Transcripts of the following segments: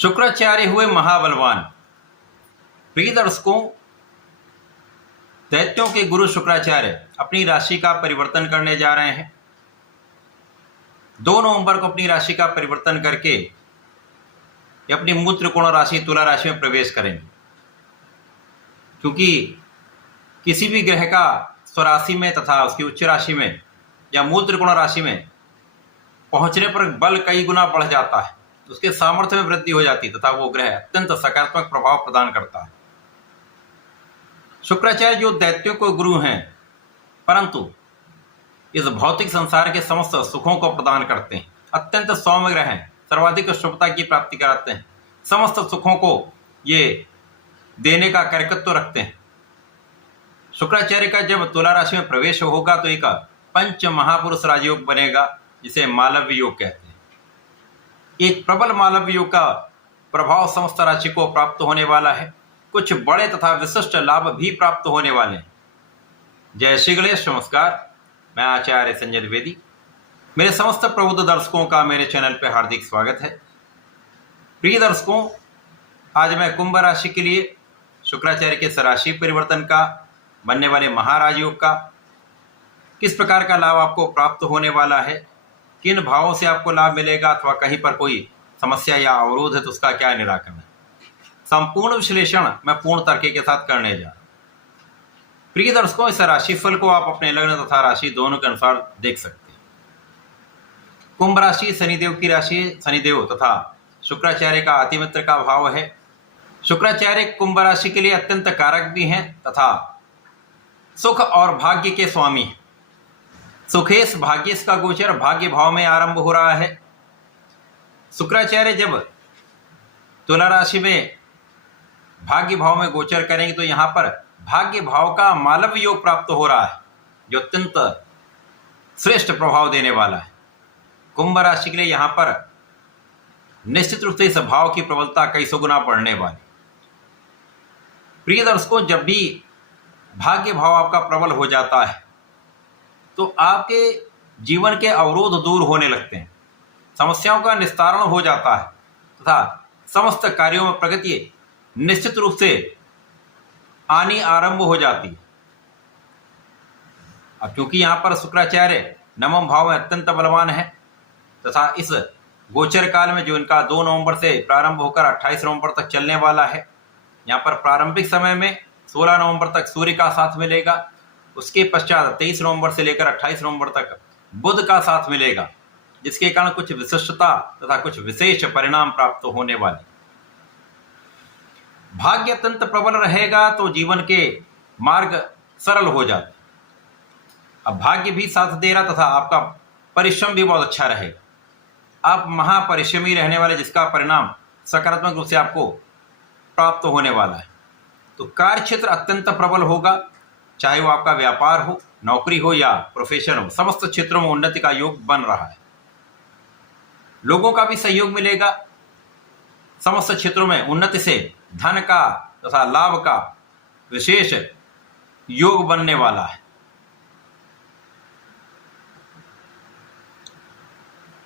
शुक्राचार्य हुए महाबलवान। प्रिय दर्शकों, दैत्यों के गुरु शुक्राचार्य अपनी राशि का परिवर्तन करने जा रहे हैं। 2 नवंबर को अपनी राशि का परिवर्तन करके अपनी मूल त्रिकोण राशि तुला राशि में प्रवेश करेंगे, क्योंकि किसी भी ग्रह का स्वराशि में तथा उसकी उच्च राशि में या मूल त्रिकोण राशि में पहुंचने पर बल कई गुना बढ़ जाता है, उसके सामर्थ्य में वृद्धि हो जाती है तथा वो ग्रह अत्यंत सकारात्मक प्रभाव प्रदान करता है। शुक्राचार्य जो दैत्यों को गुरु हैं, परंतु इस भौतिक संसार के समस्त सुखों को प्रदान करते हैं। अत्यंत सौम्य ग्रह हैं, सर्वाधिक शुभता की प्राप्ति कराते हैं, समस्त सुखों को ये देने का कार्यकत्व रखते हैं। शुक्राचार्य का जब तुला राशि में प्रवेश होगा तो एक पंच महापुरुष राजयोग बनेगा, जिसे मालव्य योग कहते हैं। एक प्रबल मालव्य योग का प्रभाव समस्त राशि को प्राप्त होने वाला है। कुछ बड़े तथा विशिष्ट लाभ भी प्राप्त होने वाले हैं। जय श्री गणेश। नमस्कार, मैं आचार्य संजय द्विवेदी। मेरे समस्त प्रबुद्ध दर्शकों का मेरे चैनल पर हार्दिक स्वागत है। प्रिय दर्शकों, आज मैं कुंभ राशि के लिए शुक्राचार्य के राशि परिवर्तन का बनने वाले महाराज योग का किस प्रकार का लाभ आपको प्राप्त होने वाला है, किन भावों से आपको लाभ मिलेगा अथवा कहीं पर कोई समस्या या अवरोध है तो उसका क्या निराकरण है, संपूर्ण विश्लेषण मैं पूर्ण तर्क के साथ करने जा रहा हूं। प्रिय दर्शकों, इस राशिफल को आप अपने लग्न तथा राशि दोनों के अनुसार देख सकते हैं। कुंभ राशि शनिदेव की राशि, शनिदेव तथा शुक्राचार्य का अतिमित्र का भाव है। शुक्राचार्य कुंभ राशि के लिए अत्यंत कारक भी हैं तथा सुख और भाग्य के स्वामी हैं। सुखेश भाग्येश का गोचर भाग्य भाव में आरंभ हो रहा है। शुक्राचार्य जब तुला राशि में भाग्य भाव में गोचर करेंगे तो यहां पर भाग्य भाव का मालव्य योग प्राप्त हो रहा है, जो अत्यंत श्रेष्ठ प्रभाव देने वाला है। कुंभ राशि के लिए यहां पर निश्चित रूप से इस भाव की प्रबलता कई सौ गुना बढ़ने वाली। प्रिय दर्शकों, जब भी भाग्य भाव आपका प्रबल हो जाता है तो आपके जीवन के अवरोध दूर होने लगते हैं, समस्याओं का निस्तारण हो जाता है तथा समस्त कार्यों में प्रगति निश्चित रूप से आनी आरंभ हो जाती है। अब क्योंकि यहां पर शुक्राचार्य नवम भाव में अत्यंत बलवान है तथा इस गोचर काल में जो इनका 2 नवंबर से प्रारंभ होकर 28 नवंबर तक चलने वाला है, यहाँ पर प्रारंभिक समय में 16 नवंबर तक सूर्य का साथ मिलेगा, उसके पश्चात 23 नवंबर से लेकर 28 नवंबर तक बुध का साथ मिलेगा, जिसके कारण कुछ विशिष्टता तथा कुछ विशेष परिणाम प्राप्त होने वाले। भाग्य अत्यंत प्रबल रहेगा तो जीवन के मार्ग सरल हो जाते। अब भाग्य भी साथ दे रहा तथा आपका परिश्रम भी बहुत अच्छा रहेगा। आप महापरिश्रमी रहने वाले, जिसका परिणाम सकारात्मक रूप से आपको प्राप्त होने वाला है। तो कार्य क्षेत्र अत्यंत प्रबल होगा, चाहे वो आपका व्यापार हो, नौकरी हो या प्रोफेशन हो, समस्त क्षेत्रों में उन्नति का योग बन रहा है। लोगों का भी सहयोग मिलेगा, समस्त क्षेत्रों में उन्नति से धन का तथा लाभ का विशेष योग बनने वाला है।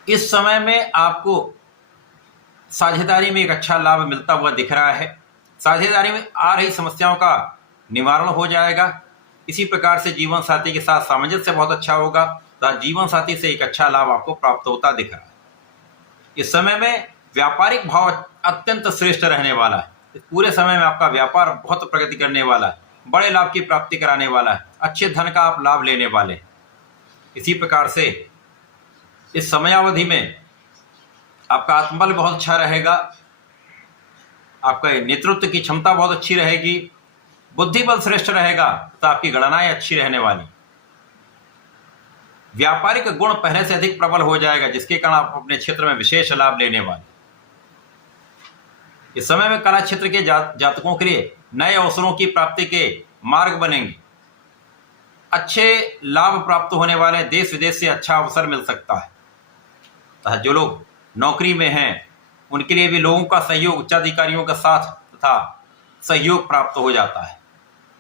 इस समय में आपको साझेदारी में एक अच्छा लाभ मिलता हुआ दिख रहा है। साझेदारी में आ रही समस्याओं का निवारण हो जाएगा। इसी प्रकार से जीवन साथी के साथ सामंजस्य बहुत अच्छा होगा तथा जीवन साथी से एक अच्छा लाभ आपको प्राप्त होता दिख रहा है। इस समय में व्यापारिक भाव अत्यंत श्रेष्ठ रहने वाला है। इस पूरे समय में आपका व्यापार बहुत प्रगति करने वाला है, बड़े लाभ की प्राप्ति कराने वाला है, अच्छे धन का आप लाभ लेने वाले हैं। इसी प्रकार से इस समयावधि में आपका आत्मबल बहुत अच्छा रहेगा, आपका नेतृत्व की क्षमता बहुत अच्छी रहेगी, बुद्धि बल श्रेष्ठ रहेगा तो आपकी गणनाएं अच्छी रहने वाली। व्यापारिक गुण पहले से अधिक प्रबल हो जाएगा, जिसके कारण आप अपने क्षेत्र में विशेष लाभ लेने वाले। इस समय में कला क्षेत्र के जातकों के लिए नए अवसरों की प्राप्ति के मार्ग बनेंगे। अच्छे लाभ प्राप्त होने वाले, देश विदेश से अच्छा अवसर मिल सकता है तथा जो लोग नौकरी में हैं उनके लिए भी लोगों का सहयोग, उच्चाधिकारियों का साथ तथा सहयोग प्राप्त हो जाता है।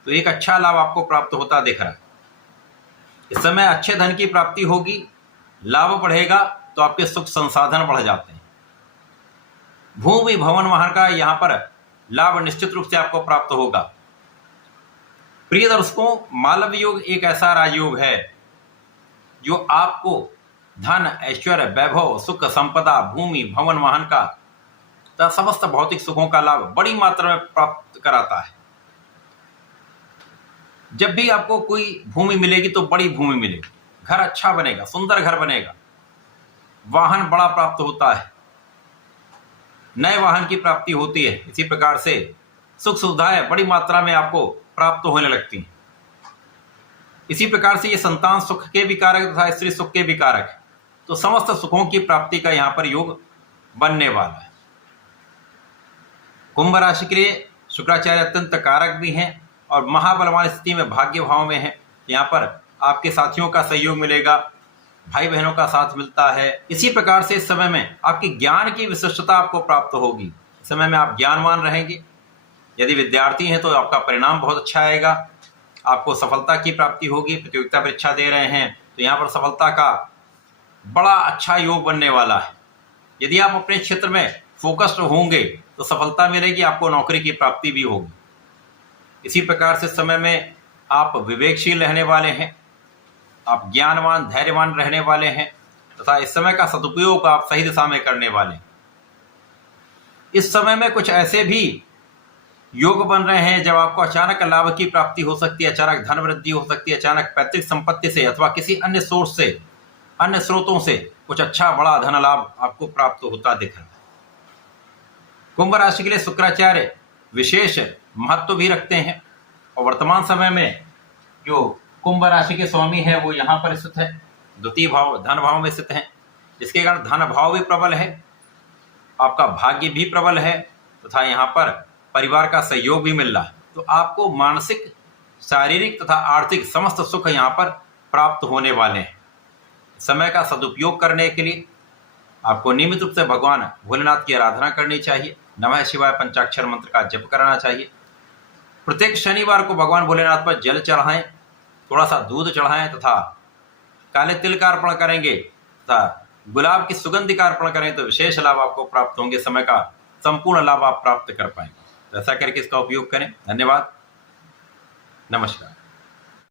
तो एक अच्छा लाभ आपको प्राप्त होता दिख रहा है। इस समय अच्छे धन की प्राप्ति होगी, लाभ बढ़ेगा तो आपके सुख संसाधन बढ़ जाते हैं। भूमि भवन वाहन का यहाँ पर लाभ निश्चित रूप से आपको प्राप्त होगा। प्रिय दर्शकों, मालव योग एक ऐसा राजयोग है जो आपको धन, ऐश्वर्य, वैभव, सुख, संपदा, भूमि भवन वाहन का तथा समस्त भौतिक सुखों का लाभ बड़ी मात्रा में प्राप्त कराता है। जब भी आपको कोई भूमि मिलेगी तो बड़ी भूमि मिलेगी, घर अच्छा बनेगा, सुंदर घर बनेगा, वाहन बड़ा प्राप्त होता है, नए वाहन की प्राप्ति होती है। इसी प्रकार से सुख सुविधाएं बड़ी मात्रा में आपको प्राप्त होने लगती हैं। इसी प्रकार से ये संतान सुख के भी कारक तथा स्त्री सुख के भी कारक है। तो समस्त सुखों की प्राप्ति का यहाँ पर योग बनने वाला है। कुंभ राशि के लिए शुक्राचार्य अत्यंत कारक भी हैं और महाबलवान स्थिति में भाग्य भाव में है। यहाँ पर आपके साथियों का सहयोग मिलेगा, भाई बहनों का साथ मिलता है। इसी प्रकार से इस समय में आपकी ज्ञान की विशिष्टता आपको प्राप्त होगी। इस समय में आप ज्ञानवान रहेंगे। यदि विद्यार्थी हैं तो आपका परिणाम बहुत अच्छा आएगा, आपको सफलता की प्राप्ति होगी। प्रतियोगिता परीक्षा दे रहे हैं तो यहाँ पर सफलता का बड़ा अच्छा योग बनने वाला है। यदि आप अपने क्षेत्र में फोकस्ड होंगे तो सफलता मिलेगी, आपको नौकरी की प्राप्ति भी होगी। इसी प्रकार से समय में आप विवेकशील रहने वाले हैं, आप ज्ञानवान धैर्यवान रहने वाले हैं तथा इस समय का सदुपयोग आप सही दिशा में करने वाले हैं। इस समय में कुछ ऐसे भी योग बन रहे हैं जब आपको अचानक लाभ की प्राप्ति हो सकती है, अचानक धन वृद्धि हो सकती है, अचानक पैतृक संपत्ति से अथवा किसी अन्य सोर्स से, अन्य स्रोतों से कुछ अच्छा बड़ा धन लाभ आपको प्राप्त होता दिख रहा है। कुंभ राशि के लिए शुक्राचार्य विशेष महत्व भी रखते हैं और वर्तमान समय में जो कुंभ राशि के स्वामी है वो यहाँ पर स्थित है, द्वितीय भाव धन भाव में स्थित है, जिसके कारण धन भाव भी प्रबल है, आपका भाग्य भी प्रबल है तथा यहाँ पर परिवार का सहयोग भी मिल रहा है। तो आपको मानसिक, शारीरिक तथा आर्थिक समस्त सुख यहाँ पर प्राप्त होने वाले हैं। समय का सदुपयोग करने के लिए आपको नियमित रूप से भगवान भोलेनाथ की आराधना करनी चाहिए। नमः शिवाय पंचाक्षर मंत्र का जप करना चाहिए। प्रत्येक शनिवार को भगवान भोलेनाथ पर जल चढ़ाएं, थोड़ा सा दूध चढ़ाएं तथा काले तिल का अर्पण करेंगे तथा गुलाब की सुगंधि का अर्पण करें तो विशेष लाभ आपको प्राप्त होंगे। समय का संपूर्ण लाभ आप प्राप्त कर पाएंगे। तो ऐसा करके इसका उपयोग करें। धन्यवाद, नमस्कार।